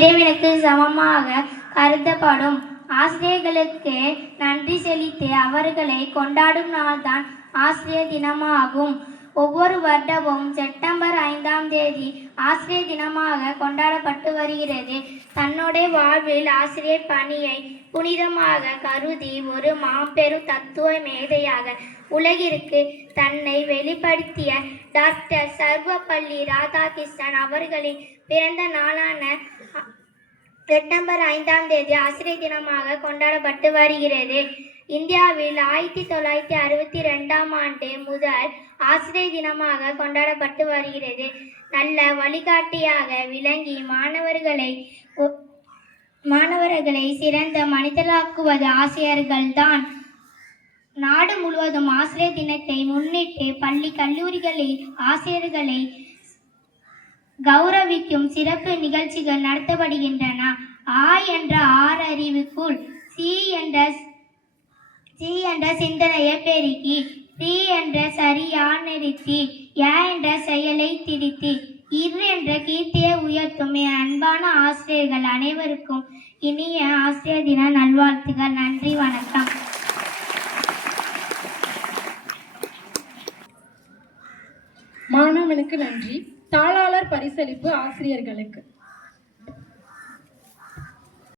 இறைவனுக்கு சமமாக கருதப்படும். ஆசிரியர்களுக்கு நன்றி செலுத்தி அவர்களை கொண்டாடும் நாள்தான் ஆசிரியர் தினமாகும். ஒவ்வொரு வருடமும் செப்டம்பர் 5ஆம் தேதி ஆசிரியர் தினமாக கொண்டாடப்பட்டு வருகிறது. தன்னுடைய வாழ்வில் ஆசிரியர் பணியை புனிதமாக கருதி ஒரு மாபெரும் தத்துவ மேதையாக உலகிற்கு தன்னை வெளிப்படுத்திய டாக்டர் சர்வப்பள்ளி ராதாகிருஷ்ணன் அவர்களின் பிறந்த நாளான செப்டம்பர் 5ஆம் தேதி ஆசிரியர் தினமாக கொண்டாடப்பட்டு வருகிறது. இந்தியாவில் 1962ஆம் ஆண்டு முதல் ஆசிரியர் தினமாக கொண்டாடப்பட்டு வருகிறது. நல்ல வழிகாட்டியாக விளங்கி மாணவர்களை சிறந்த மனிதர்களாக்குவது ஆசிரியர்கள்தான். நாடு முழுவதும் ஆசிரியர் தினத்தை முன்னிட்டு பள்ளி கல்லூரிகளில் ஆசிரியர்களை கௌரவிக்கும் சிறப்பு நிகழ்ச்சிகள் நடத்தப்படுகின்றன. ஆ என்ற ஆறறிவுக்குள் சி என்ற சிந்தனையை பெருக்கி, ரி என்ற சரியா நிறுத்தி, ய என்ற செயலை திருத்தி, இரு என்ற கீர்த்தியை உயர்த்தும் என் அன்பான ஆசிரியர்கள் அனைவருக்கும் இனிய ஆசிரியர் தின நல்வாழ்த்துகள். நன்றி, வணக்கம். மாணவனுக்கு நன்றி. தாளாளர் பரிசளிப்பு ஆசிரியர்களுக்கு.